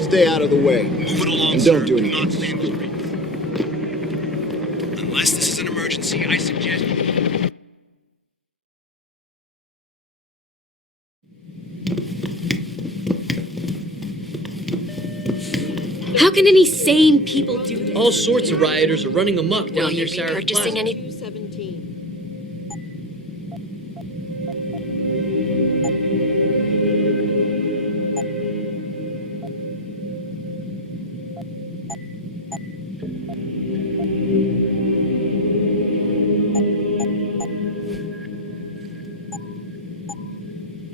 Stay out of the way. Move it along, And sir. don't do Do anything not stand stupid. straight. Unless this is an emergency, I suggest... How can any sane people do this? All sorts of rioters are running amok down Will near you be Sarah's purchasing Plaza. any? 217.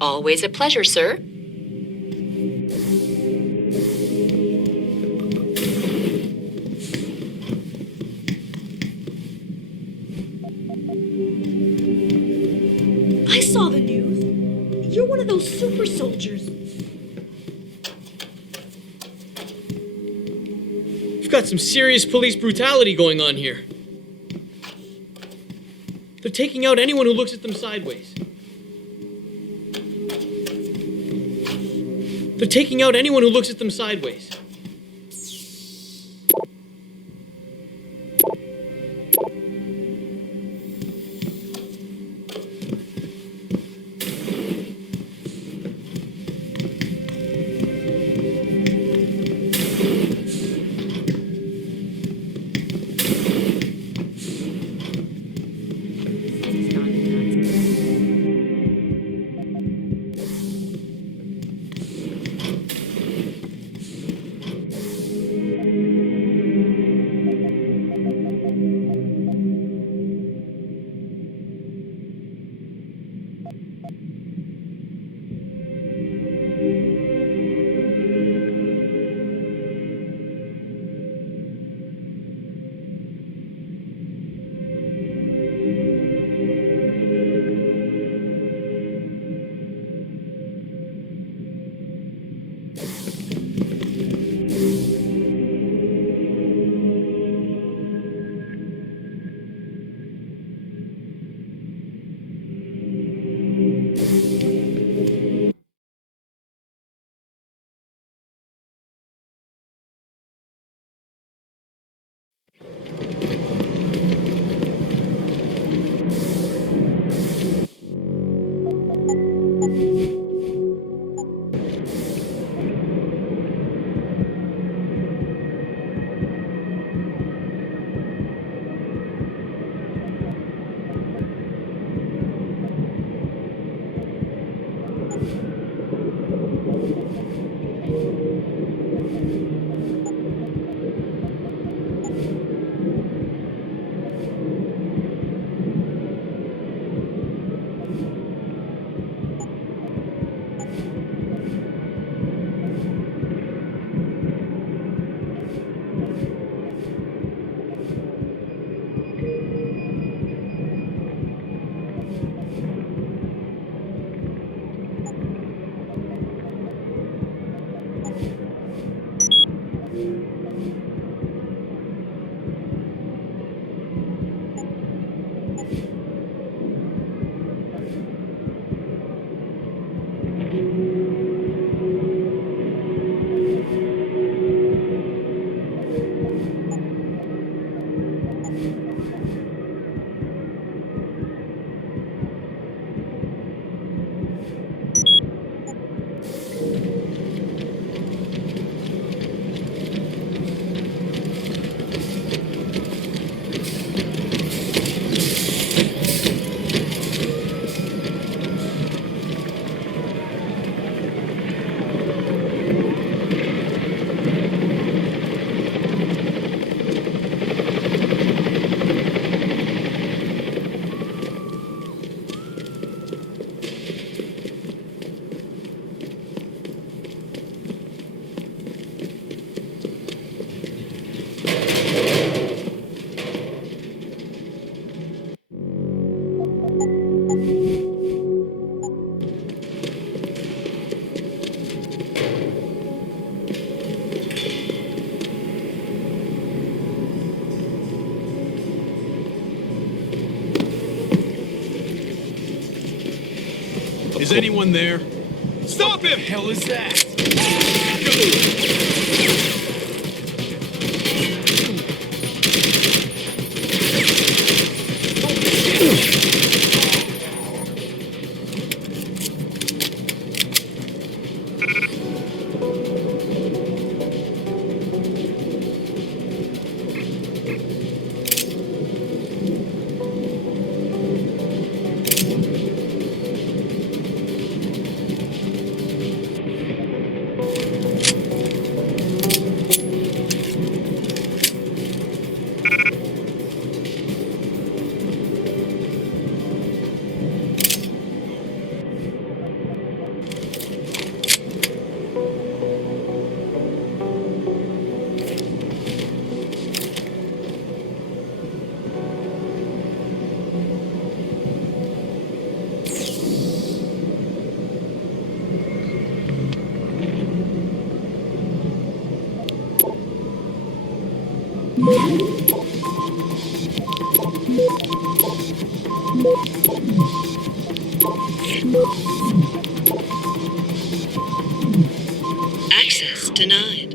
Always a pleasure, sir. I saw the news. You're one of those super soldiers. We've got some serious police brutality going on here. They're taking out anyone who looks at them sideways. They're taking out anyone who looks at them sideways. Is anyone there? Stop him! What the hell is that? Access denied.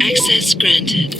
Access granted.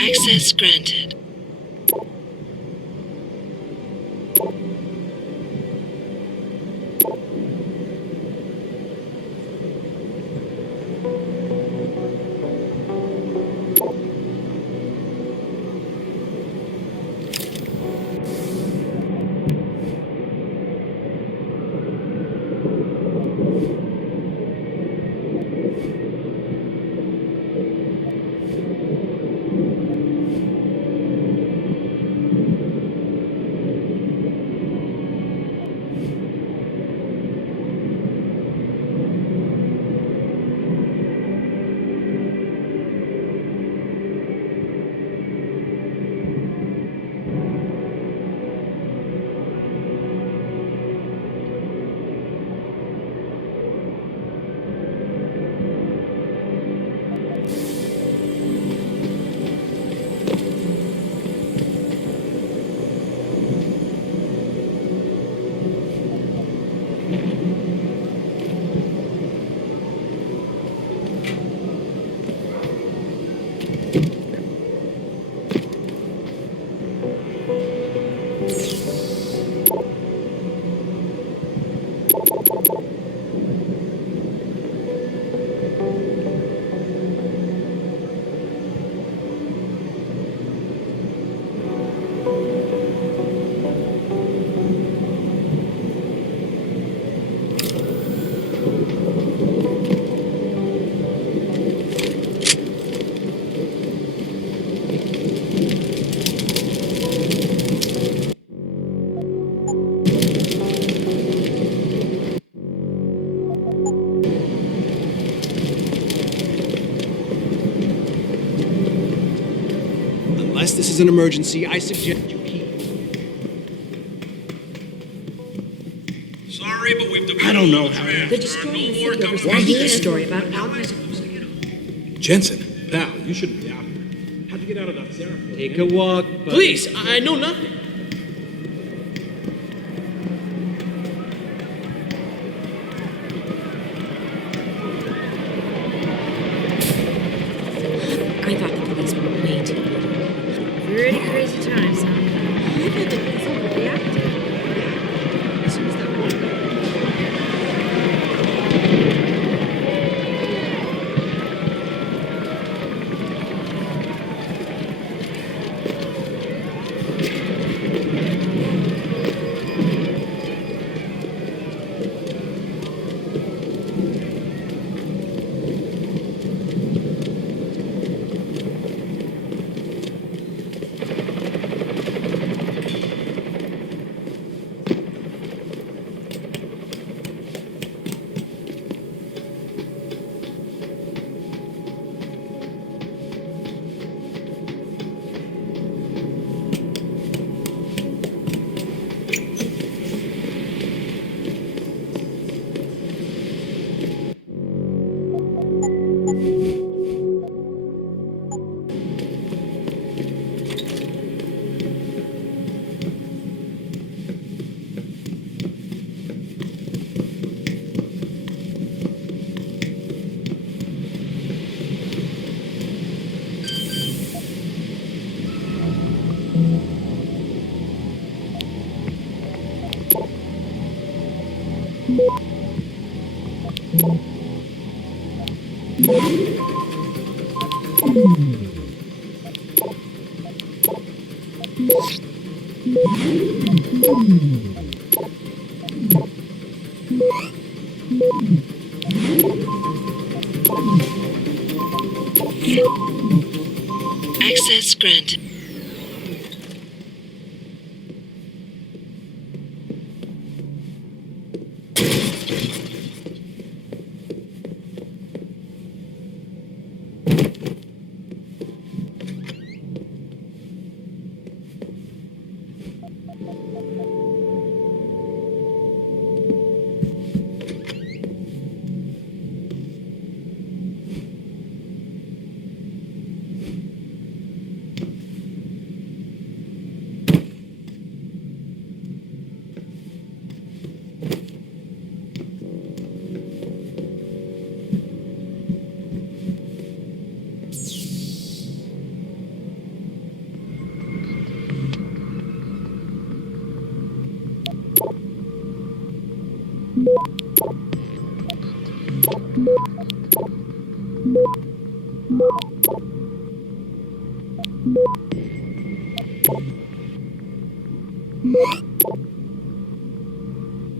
Access granted. Unless this is an emergency, I suggest you keep. Sorry, but we've I don't know how. The destroying the city overseas a story about Alvarez. Jensen, pal, you shouldn't be out here. How'd you get out of that therapy? Take a walk, buddy. Please, I know nothing. I thought the police were way too good. Pretty crazy times, huh? Access granted.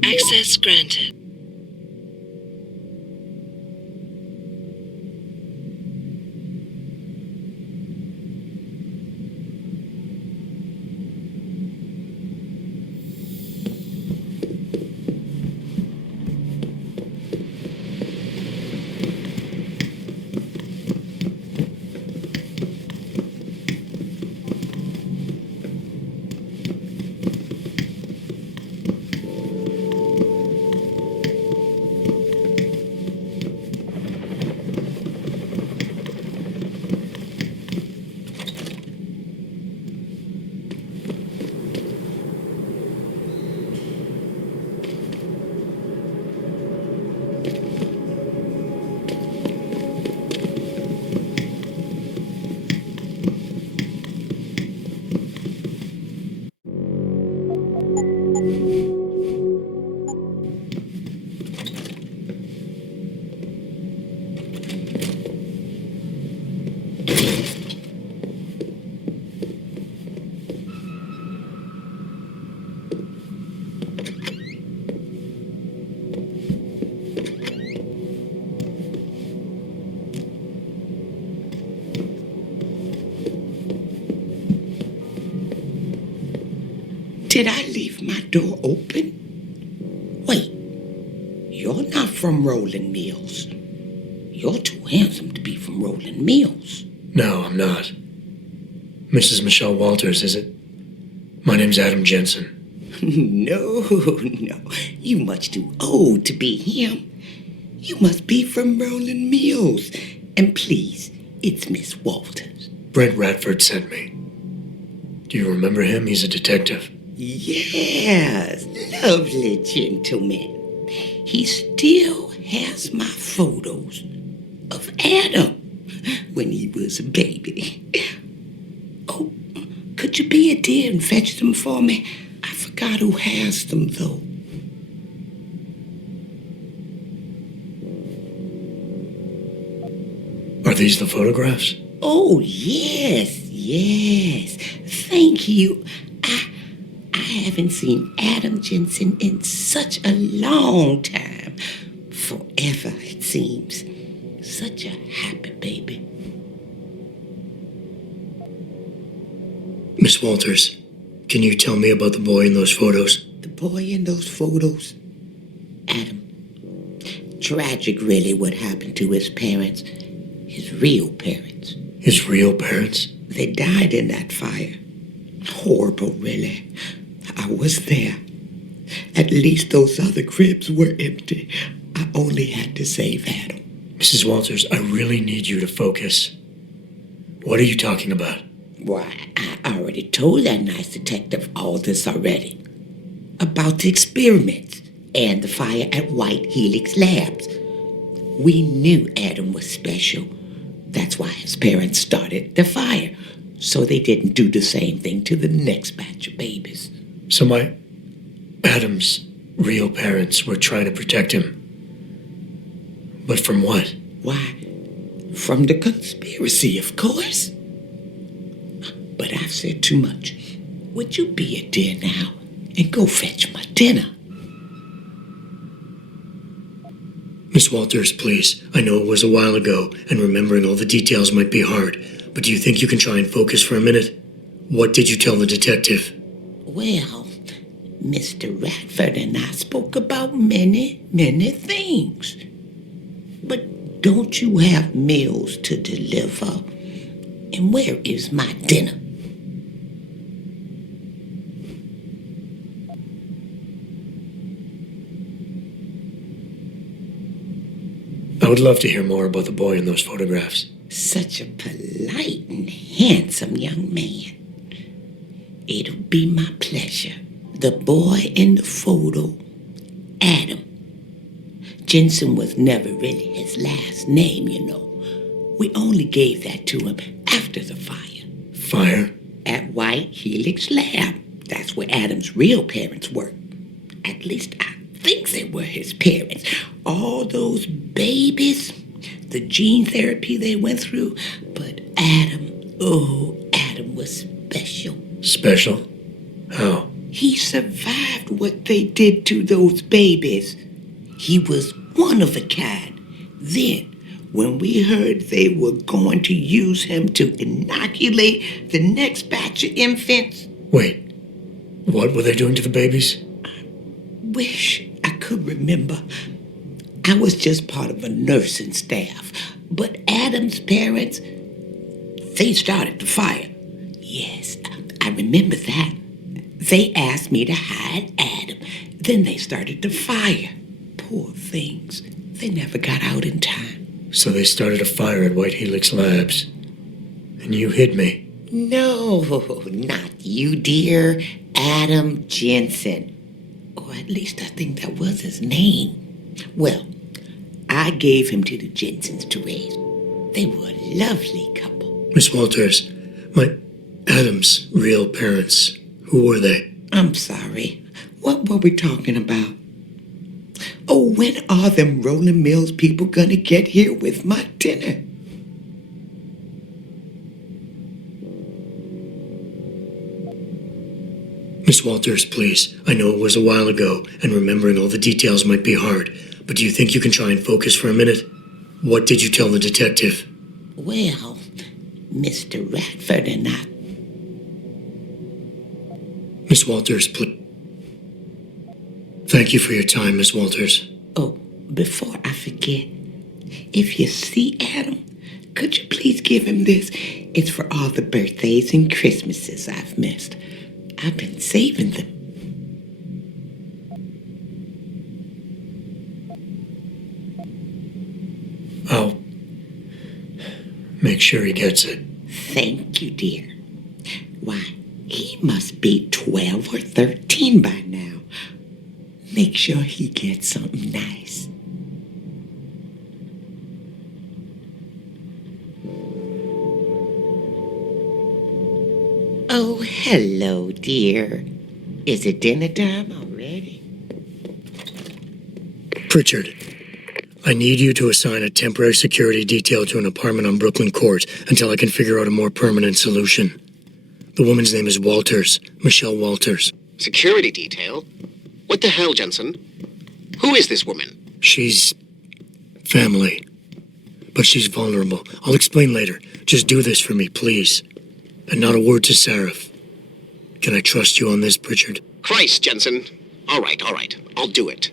Access granted. Did I leave my door open? Wait, you're not from Rolling Mills. You're too handsome to be from Rolling Mills. No, I'm not. Mrs. Michelle Walters, is it? My name's Adam Jensen. No, you much too old to be him. You must be from Rolling Mills. And please, it's Miss Walters. Brent Radford sent me. Do you remember him? He's a detective. Yes, lovely gentleman. He still has my photos of Adam when he was a baby. Oh, could you be a dear and fetch them for me? I forgot who has them, though. Are these the photographs? Oh, yes. Thank you. I haven't seen Adam Jensen in such a long time. Forever, it seems. Such a happy baby. Miss Walters, can you tell me about the boy in those photos? The boy in those photos? Adam. Tragic, really, what happened to his parents. His real parents. His real parents? They died in that fire. Horrible, really. I was there. At least those other cribs were empty. I only had to save Adam. Mrs. Walters, I really need you to focus. What are you talking about? Why, I already told that nice detective all this already. About the experiments and the fire at White Helix Labs. We knew Adam was special. That's why his parents started the fire, so they didn't do the same thing to the next batch of babies. So my Adam's real parents were trying to protect him. But from what? Why, from the conspiracy, of course. But I've said too much. Would you be a dear now and go fetch my dinner? Miss Walters, please. I know it was a while ago, and remembering all the details might be hard, but do you think you can try and focus for a minute? What did you tell the detective? Well, Mr. Radford and I spoke about many, many things. But don't you have meals to deliver? And where is my dinner? I would love to hear more about the boy in those photographs. Such a polite and handsome young man. It'll be my pleasure. The boy in the photo, Adam. Jensen was never really his last name, you know. We only gave that to him after the fire. Fire? At White Helix Lab. That's where Adam's real parents worked. At least I think they were his parents. All those babies, the gene therapy they went through. But Adam was special. Special? How? He survived what they did to those babies. He was one of a kind. Then, when we heard they were going to use him to inoculate the next batch of infants... Wait, what were they doing to the babies? Wish I could remember. I was just part of a nursing staff. But Adam's parents, they started the fire. Yes, I remember that. They asked me to hide Adam. Then they started the fire. Poor things. They never got out in time. So they started a fire at White Helix Labs. And you hid me. No, not you, dear. Adam Jensen. Or at least I think that was his name. Well, I gave him to the Jensens to raise. They were a lovely couple. Miss Walters, my Adam's real parents, who were they? I'm sorry. What were we talking about? Oh, when are them Rolling Mills people gonna get here with my dinner? Miss Walters, please. I know it was a while ago, and remembering all the details might be hard, but do you think you can try and focus for a minute? What did you tell the detective? Well, Mr. Radford and I... Miss Walters, please. Thank you for your time, Miss Walters. Oh, before I forget, if you see Adam, could you please give him this? It's for all the birthdays and Christmases I've missed. I've been saving them. I'll make sure he gets it. Thank you, dear. Why, he must be 12 or 13 by now. Make sure he gets something nice. Oh, hello, dear. Is it dinner time already? Pritchard, I need you to assign a temporary security detail to an apartment on Brooklyn Court until I can figure out a more permanent solution. The woman's name is Walters, Michelle Walters. Security detail? What the hell, Jensen? Who is this woman? She's family, but she's vulnerable. I'll explain later. Just do this for me, please. And not a word to Sarif. Can I trust you on this, Pritchard? Christ, Jensen. All right. I'll do it.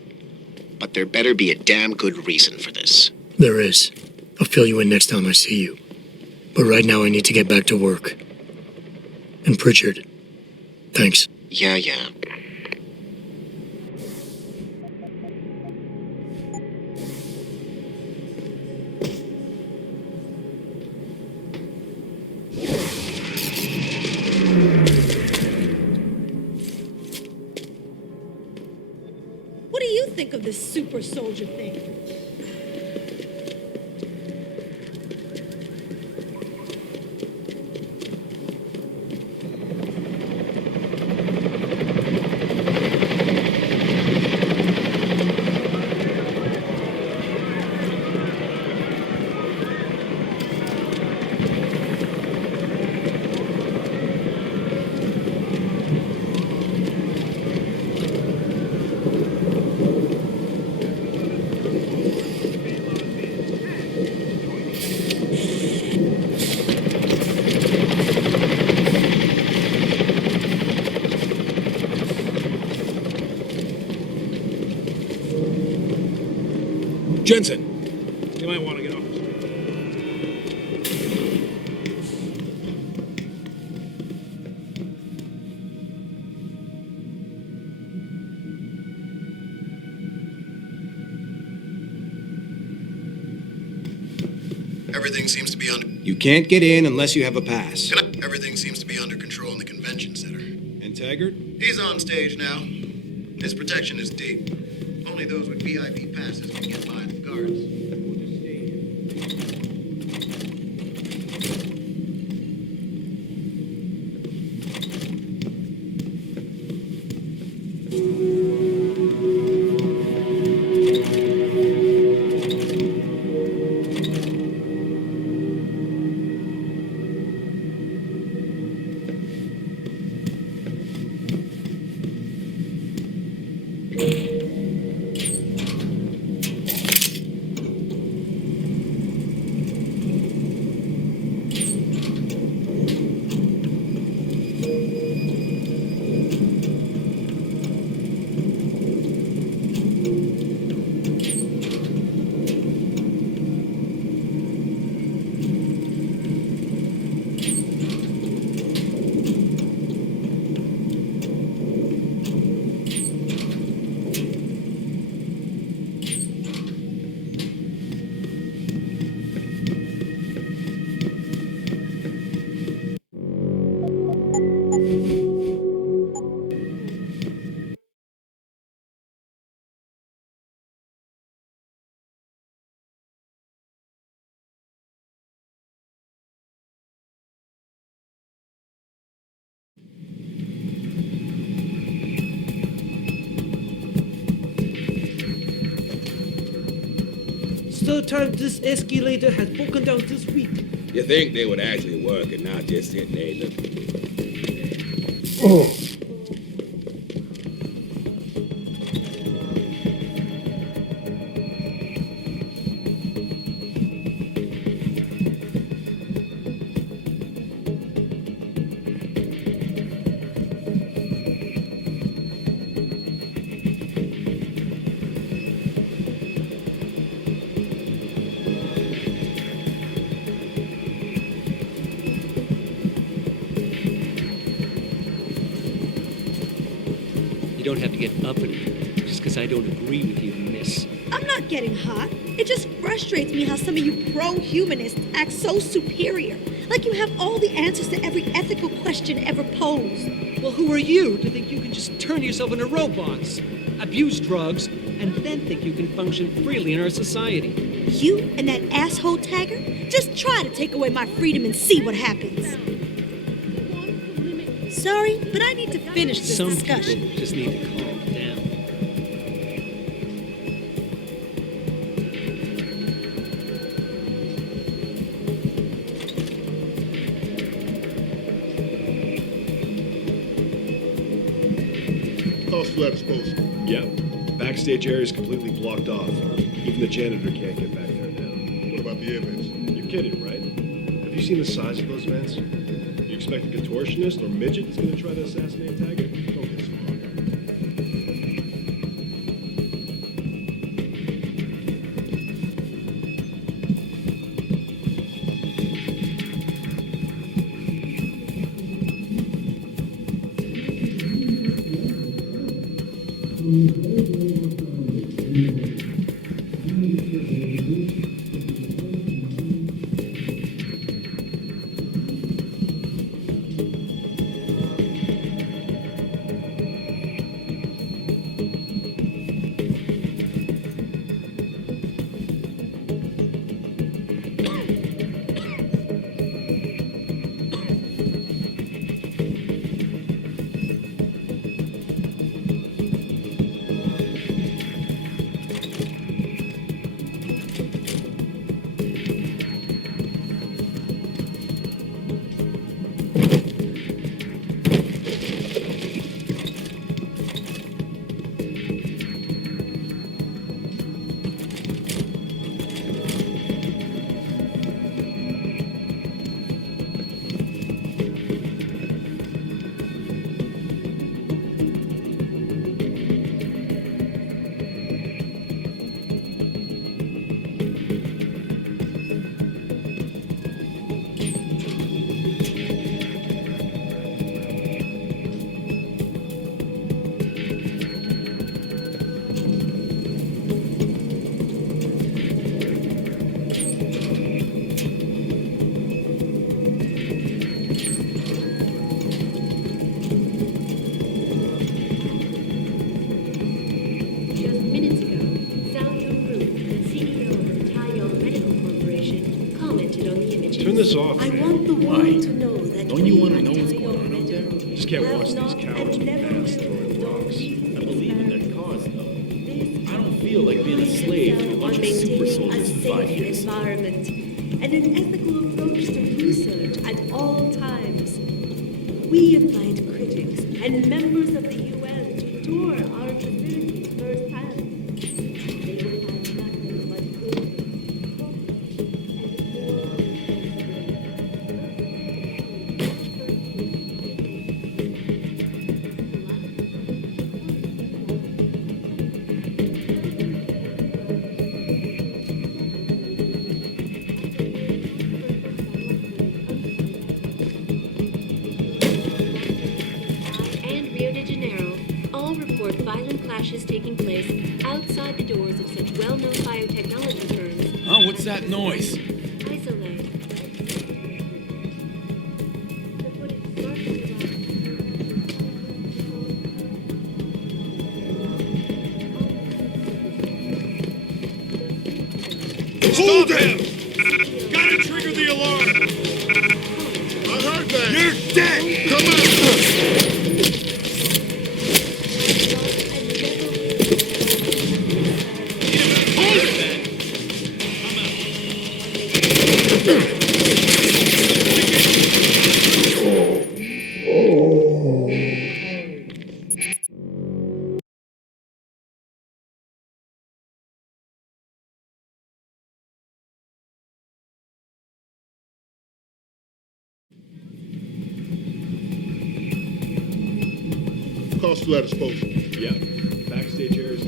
But there better be a damn good reason for this. There is. I'll fill you in next time I see you. But right now I need to get back to work. And Pritchard, thanks. Yeah. What do you think of this super soldier thing? Jensen, you might want to get off the street. Everything seems to be under. You can't get in unless you have a pass. Everything seems to be under control in the convention center. And Taggart? He's on stage now. His protection is deep. Only those with VIP passes can get by the guards. Third time this escalator has broken down this week. You think they would actually work and not just sitting there looking? You don't have to get uppity just because I don't agree with you, miss. I'm not getting hot. It just frustrates me how some of you pro-humanists act so superior. Like you have all the answers to every ethical question ever posed. Well, who are you to think you can just turn yourself into robots, abuse drugs, and then think you can function freely in our society? You and that asshole Taggart? Just try to take away my freedom and see what happens. Sorry, but I need to finish this Some discussion. people just need to calm down. House flat is posted. Yep. Backstage area is completely blocked off. Even the janitor can't get back there now. What about the air vents? You're kidding, right? Have you seen the size of those vents? You expect a contortionist or midget is going to try to assassinate Taggart? Don't get smart. this off, I man. want the world to know that Don't you want to know what's going on out there? Just can't watch these cowards with masks throwing rocks. I believe in their cause, though. I don't feel like being a slave to a bunch of super soldiers for 5 years. Environment and an ethical approach to research at all times. We invite critics and members of the UN to tour our facilities firsthand. They will find nothing but good, and Rio de Janeiro all report violent clashes taking place outside the doors of such well-known biotechnology firms. Oh, what's that noise? Isolate. Hold him! Gotta trigger the alarm! I heard that! You're dead! Come on! Cost flat disposal. Yeah. Backstage areas.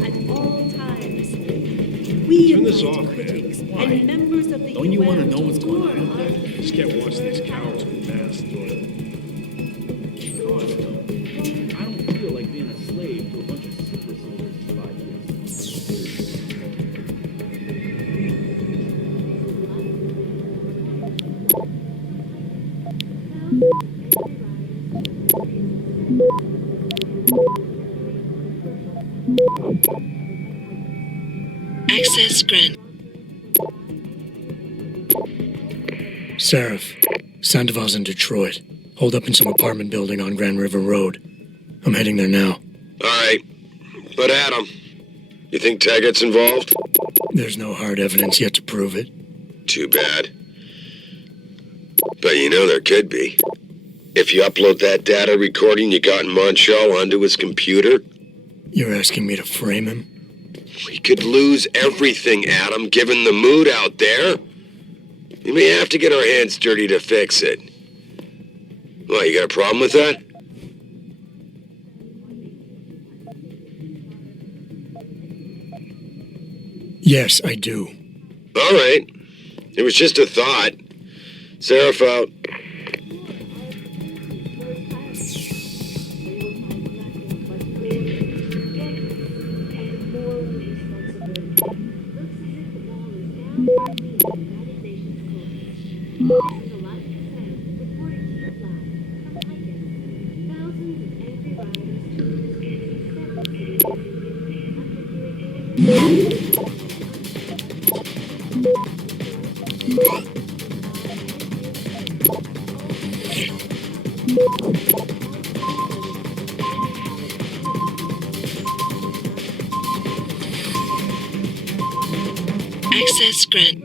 at all times. We Turn this invite off, man. critics Why? and members of the Don't you want to UN know what's going on out there? Just can't watch these cowards with masks throwing. Cause, though. I don't feel like being a slave to a bunch of super soldiers for 5 years. Access granted. Seraph, Sandoval's in Detroit. Hold up in some apartment building on Grand River Road. I'm heading there now. All right. But Adam, you think Taggart's involved? There's no hard evidence yet to prove it. Too bad. But you know there could be. If you upload that data recording you got in Montreal onto his computer, You're asking me to frame him? we could lose everything, Adam, given the mood out there. We may have to get our hands dirty to fix it. What, you got a problem with that? Yes, I do. All right. It was just a thought. Seraph out. Access granted.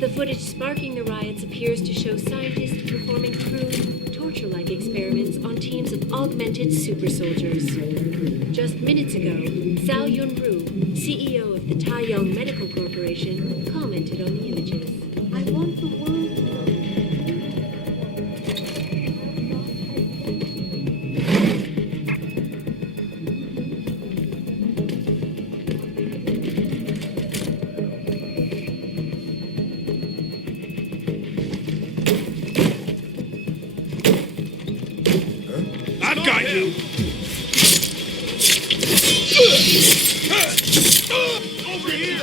The footage sparking the riots appears to show scientists performing crude, torture-like experiments on teams of augmented super soldiers. Just minutes ago, Zhao Yunru, CEO of the Taiyong Medical Corporation, commented on the images. I want the world to know. I've got you! Over here!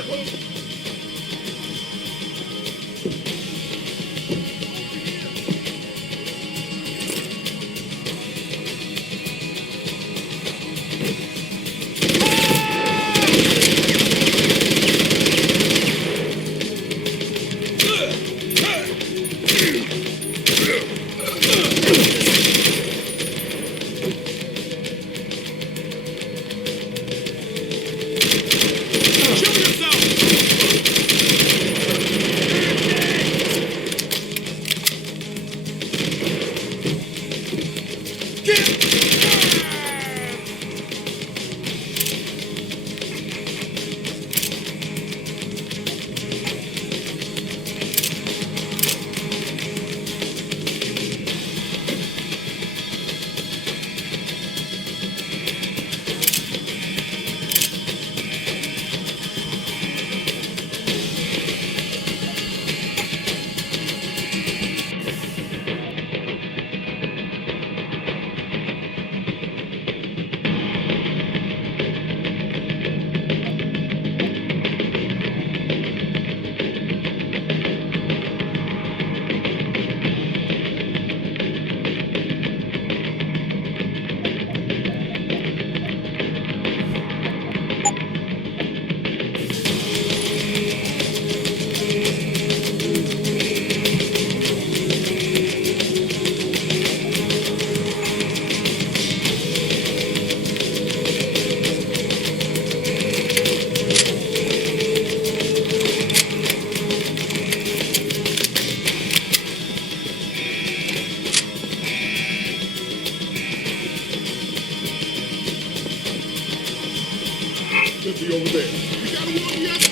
Simply over there. We got one yet?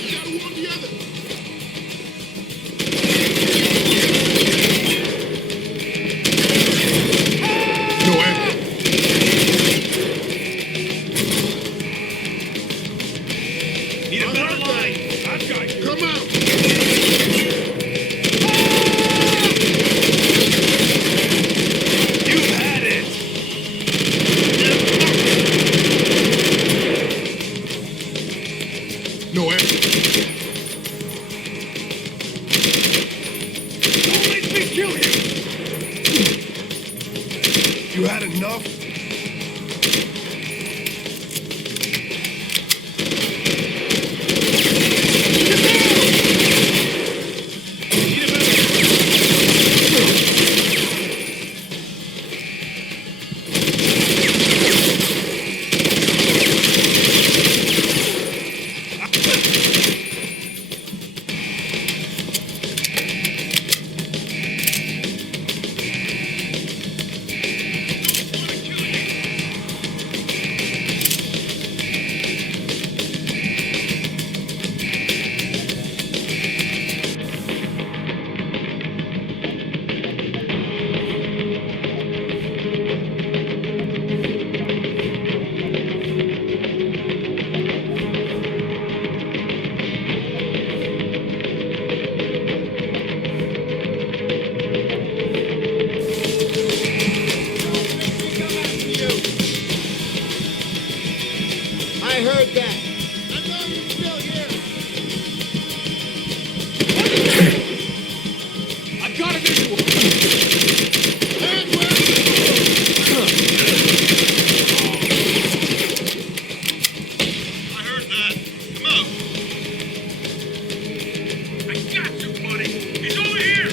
We got one the other. No answer. Need a better line. I've got you. Come out. You've had it. No answer. Don't make me kill you. You had enough? at? I know you're still here. I've got a visual. I heard that. Come out. I got you, buddy. He's over here.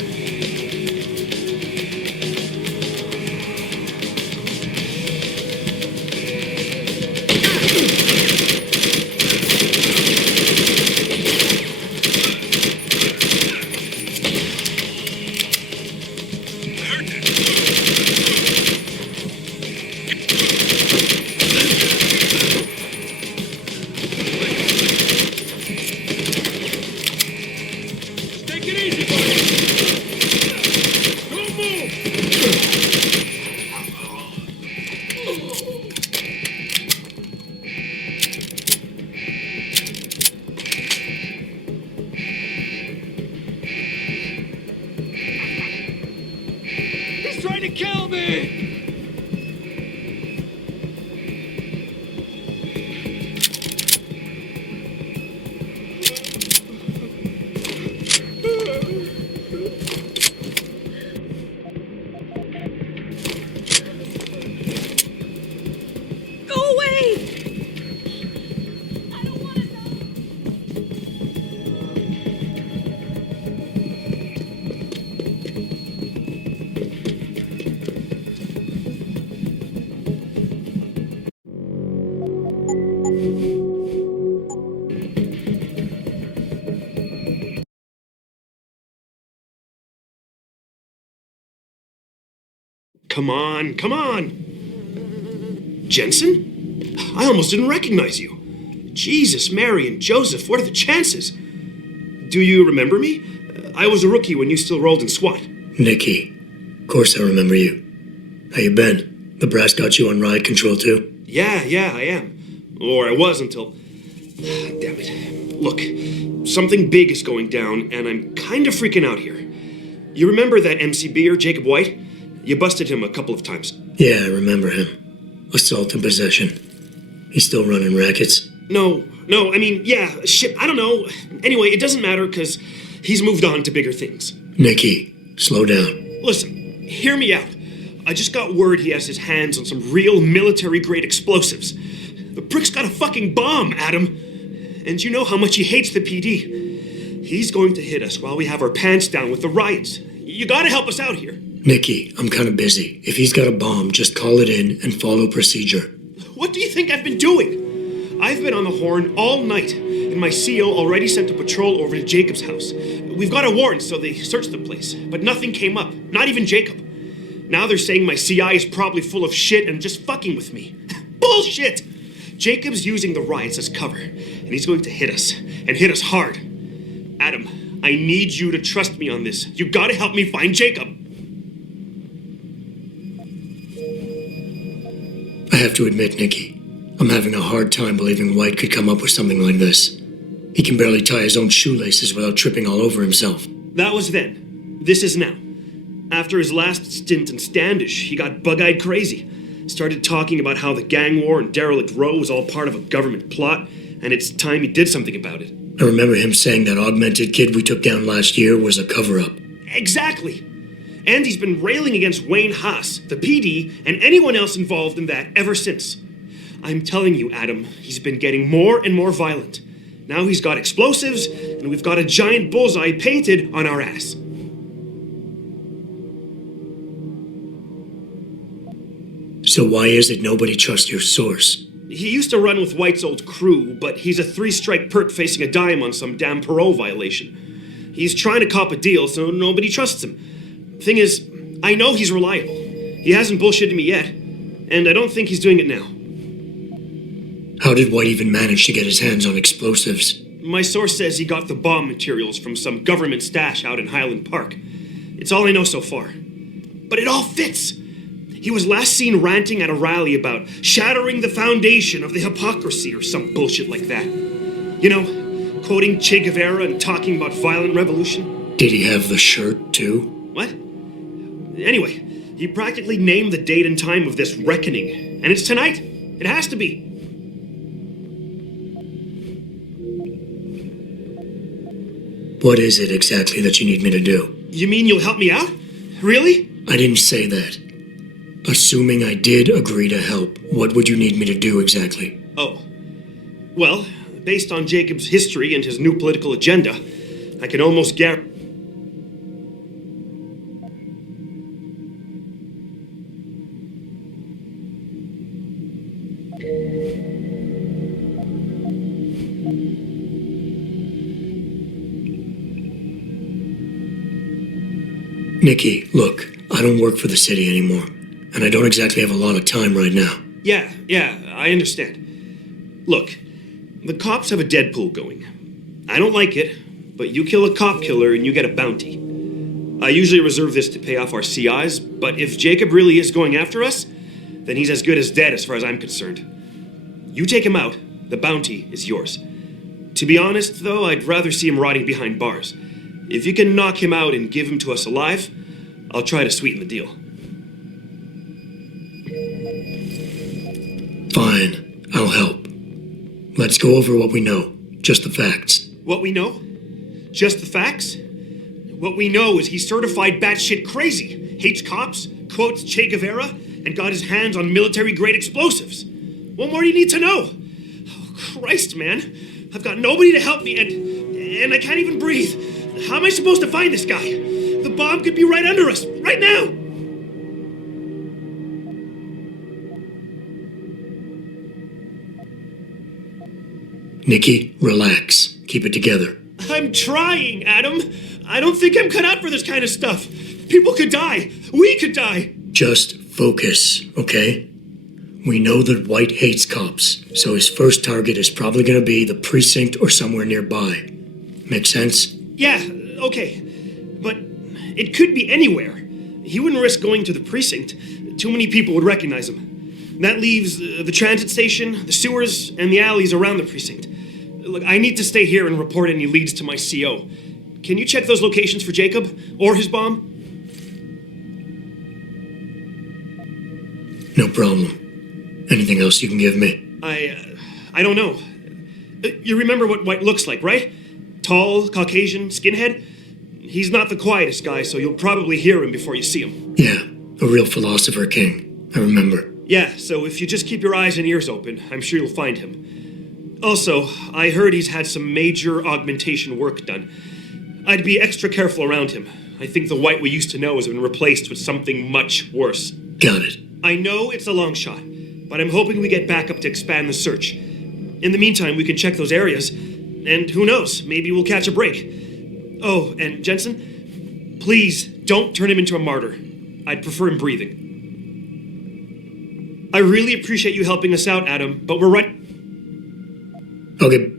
Take it easy, buddy. Don't move. He's trying to kill me. Go away! Come on, come on! Jensen? I almost didn't recognize you. Jesus, Mary, and Joseph, what are the chances? Do you remember me? I was a rookie when you still rolled in SWAT. Nikki. Of course I remember you. How you been? The brass got you on ride control too? Yeah, I am. Or I was until... Damn it. Look, something big is going down, and I'm kind of freaking out here. You remember that MCBer, Jacob White? You busted him a couple of times. Yeah, I remember him. Assault and possession. He's still running rackets. No, I mean, yeah, shit, I don't know. Anyway, it doesn't matter, because he's moved on to bigger things. Nikki, slow down. Listen, hear me out. I just got word he has his hands on some real military-grade explosives. The prick's got a fucking bomb, Adam. And you know how much he hates the PD. He's going to hit us while we have our pants down with the riots. You gotta help us out here. Nikki, I'm kind of busy. If he's got a bomb, just call it in and follow procedure. What do you think I've been doing? I've been on the horn all night, and my CO already sent a patrol over to Jacob's house. We've got a warrant, so they searched the place, but nothing came up. Not even Jacob. Now they're saying my CI is probably full of shit and just fucking with me. Bullshit! Jacob's using the riots as cover, and he's going to hit us, and hit us hard. Adam, I need you to trust me on this. You gotta help me find Jacob. I have to admit, Nikki, I'm having a hard time believing White could come up with something like this. He can barely tie his own shoelaces without tripping all over himself. That was then. This is now. After his last stint in Standish, he got bug-eyed crazy. Started talking about how the gang war in Derelict Row was all part of a government plot, and it's time he did something about it. I remember him saying that augmented kid we took down last year was a cover-up. Exactly! And he's been railing against Wayne Haas, the PD, and anyone else involved in that ever since. I'm telling you, Adam, he's been getting more and more violent. Now he's got explosives, and we've got a giant bullseye painted on our ass. So why is it nobody trusts your source? He used to run with White's old crew, but he's a 3-strike perk facing a dime on some damn parole violation. He's trying to cop a deal, so nobody trusts him. Thing is, I know he's reliable. He hasn't bullshitted me yet, and I don't think he's doing it now. How did White even manage to get his hands on explosives? My source says he got the bomb materials from some government stash out in Highland Park. It's all I know so far. But it all fits! He was last seen ranting at a rally about shattering the foundation of the hypocrisy or some bullshit like that. You know, quoting Che Guevara and talking about violent revolution. Did he have the shirt, too? What? Anyway, he practically named the date and time of this reckoning. And it's tonight. It has to be. What is it exactly that you need me to do? You mean you'll help me out? Really? I didn't say that. Assuming I did agree to help, what would you need me to do exactly? Oh. Well, based on Jacob's history and his new political agenda, I can almost guarantee. Nikki, look, I don't work for the city anymore, and I don't exactly have a lot of time right now. Yeah, I understand. Look, the cops have a Deadpool going. I don't like it, but you kill a cop killer and you get a bounty. I usually reserve this to pay off our CIs, but if Jacob really is going after us, then he's as good as dead as far as I'm concerned. You take him out, the bounty is yours. To be honest, though, I'd rather see him rotting behind bars. If you can knock him out and give him to us alive, I'll try to sweeten the deal. Fine, I'll help. Let's go over what we know, just the facts. What we know? Just the facts? What we know is he's certified batshit crazy, hates cops, quotes Che Guevara, and got his hands on military-grade explosives. What more do you need to know? Oh, Christ, man. I've got nobody to help me, and I can't even breathe. How am I supposed to find this guy? The bomb could be right under us, right now! Nikki, relax. Keep it together. I'm trying, Adam. I don't think I'm cut out for this kind of stuff. People could die. We could die. Just focus, okay? We know that White hates cops, so his first target is probably going to be the precinct or somewhere nearby. Make sense? Yeah, okay. But it could be anywhere. He wouldn't risk going to the precinct. Too many people would recognize him. That leaves the transit station, the sewers, and the alleys around the precinct. Look, I need to stay here and report any leads to my CO. Can you check those locations for Jacob or his bomb? No problem. Anything else you can give me? I don't know. You remember what White looks like, right? Tall, Caucasian, skinhead? He's not the quietest guy, so you'll probably hear him before you see him. Yeah, a real philosopher king. I remember. Yeah, so if you just keep your eyes and ears open, I'm sure you'll find him. Also, I heard he's had some major augmentation work done. I'd be extra careful around him. I think the White we used to know has been replaced with something much worse. Got it. I know it's a long shot, but I'm hoping we get backup to expand the search. In the meantime, we can check those areas, and who knows, maybe we'll catch a break. Oh, and Jensen, please don't turn him into a martyr. I'd prefer him breathing. I really appreciate you helping us out, Adam, but we're right... Okay.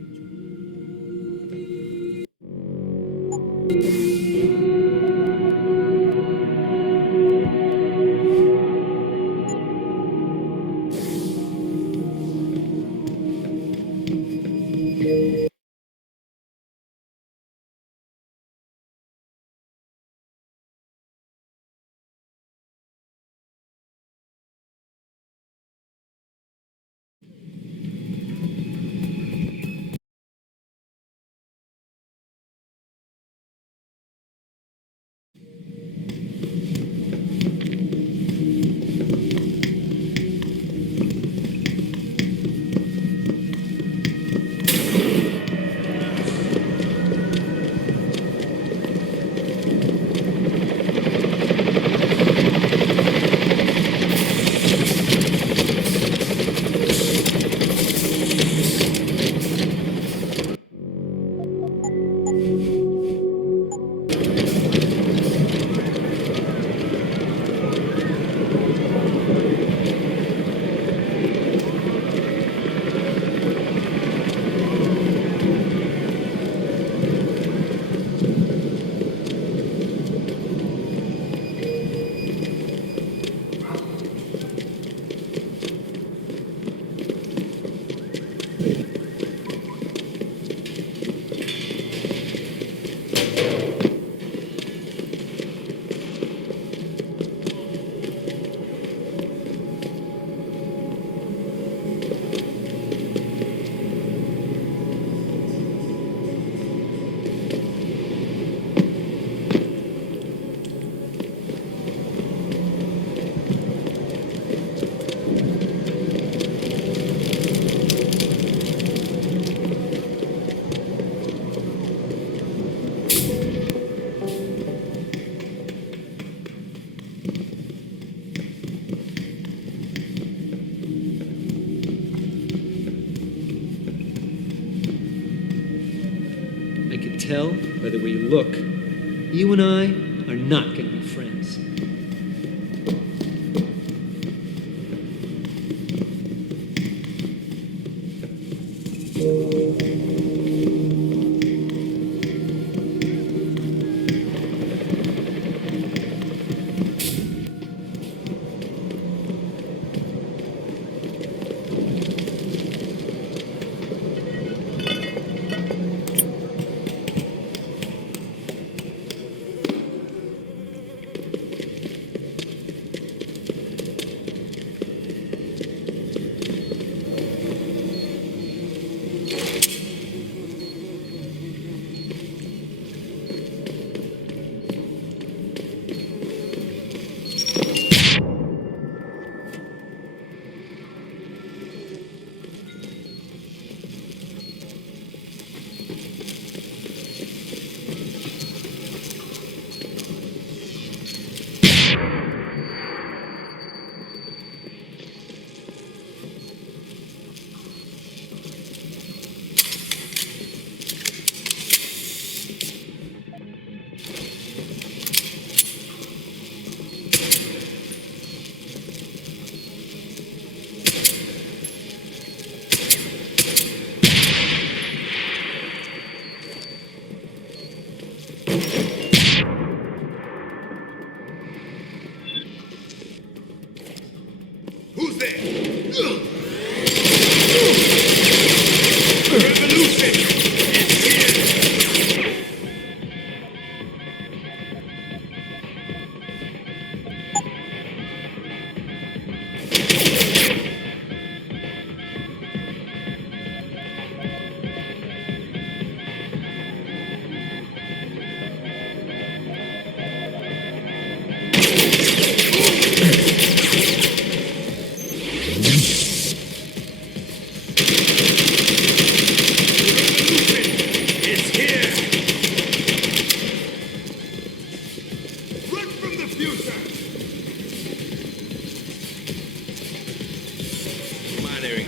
can't tell by the way you look, you and I are not going to be friends. Who's there? Revolution is here! It's here! Run from the future! Come on, Eric.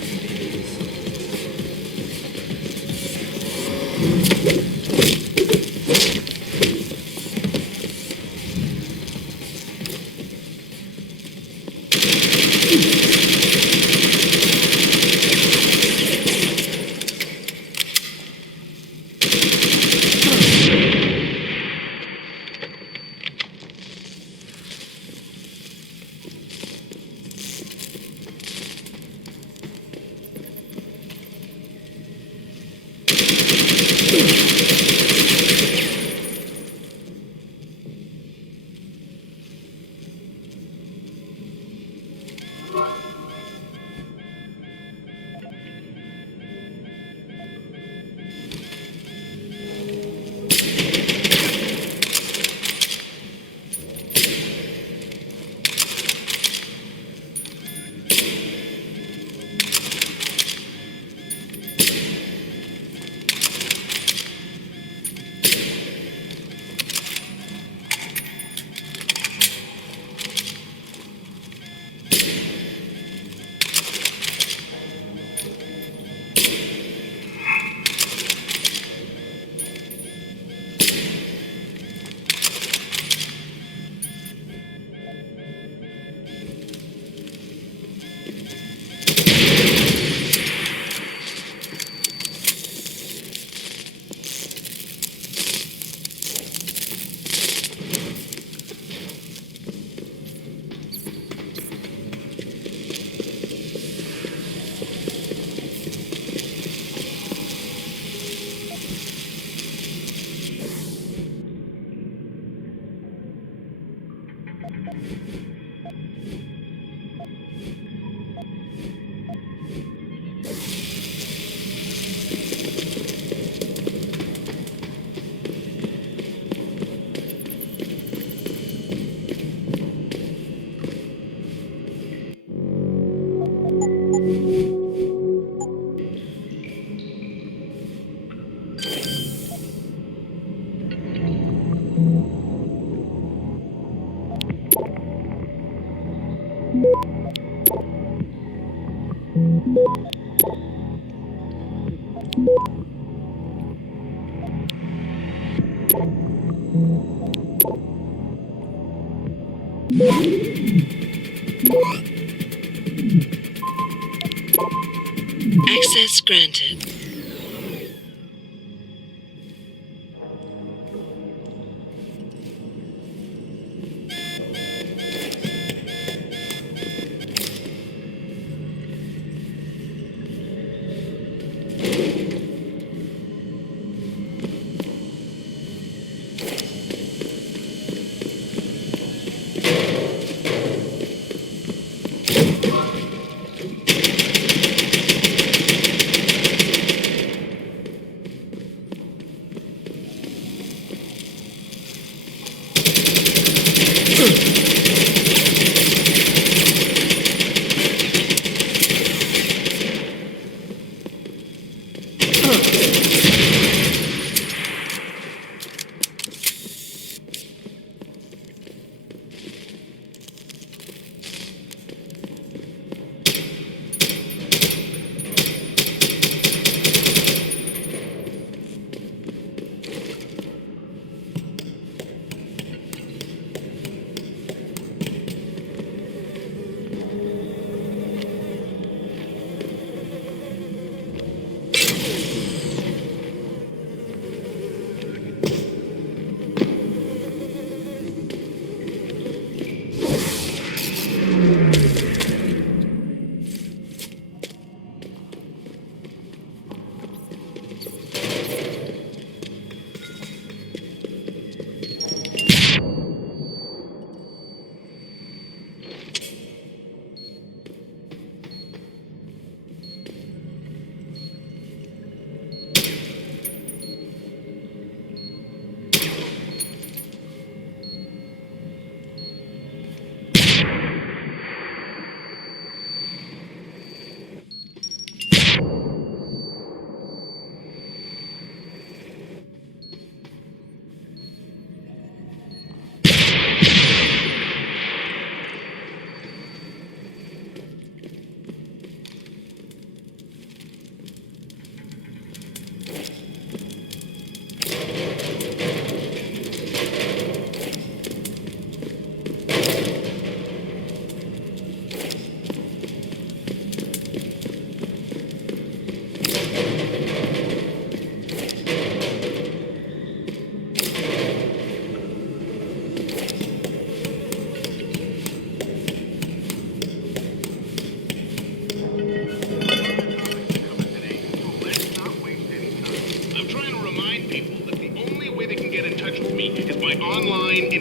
Access granted.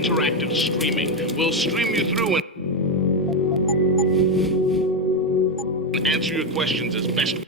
interactive streaming. We'll stream you through and answer your questions as best we